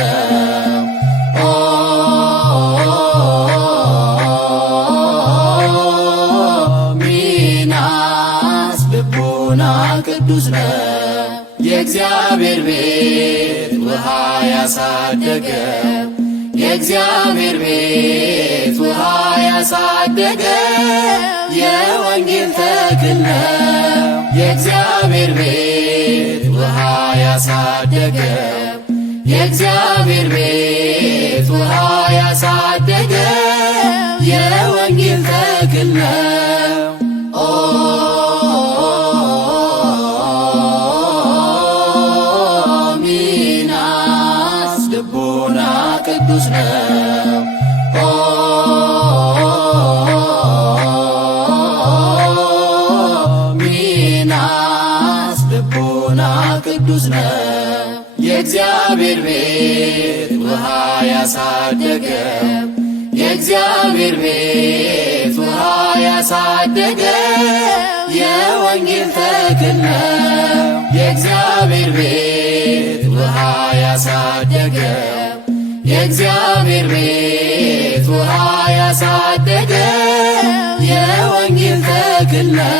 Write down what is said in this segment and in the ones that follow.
ነው። ሚናስ ልቡና ቅዱስ ነው። የእግዚአብሔር ቤት ውሃ ያሳደገው የእግዚአብሔር ቤት ውሃ ያሳደገው የወንጌል ተክል ነው። የእግዚአብሔር ቤት ውሃ ያሳደገው የእግዚአብሔር ቤት ውሃ ያሳደገው የወንጌል ተክል ነው። ሚናስ ልቡና ቅዱስ ነው። ሚናስ ልቡና ቅዱስ ነው። የእግዚአብሔር ቤት ውሃ ያሳደገው የእግዚአብሔር ቤት ውሃ ያሳደገው የወንጌል ተክል ነው። የእግዚአብሔር ቤት ውሃ ያሳደገው የእግዚአብሔር ቤት ውሃ ያሳደገው የወንጌል ተክል ነው።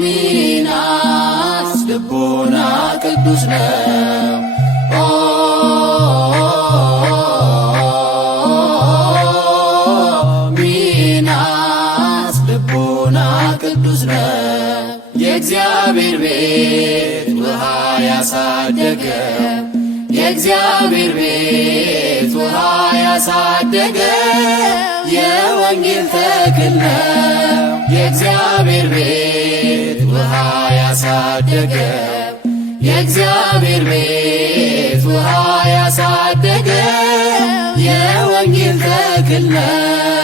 ሚናስ ልቡና ቅዱስ ነው። ሚናስ ልቡና ቅዱስ ነው። የእግዚአብሔር ቤት ውሃ ያሳደገው የእግዚአብሔር ቤት ውሃ ያሳደገው የወንጌል ተክል ነው። የእግዚአብሔር ቤት ውሃ ያሳደገው የእግዚአብሔር ቤት ውሃ ያሳደገው የወንጌል ተክል ነው።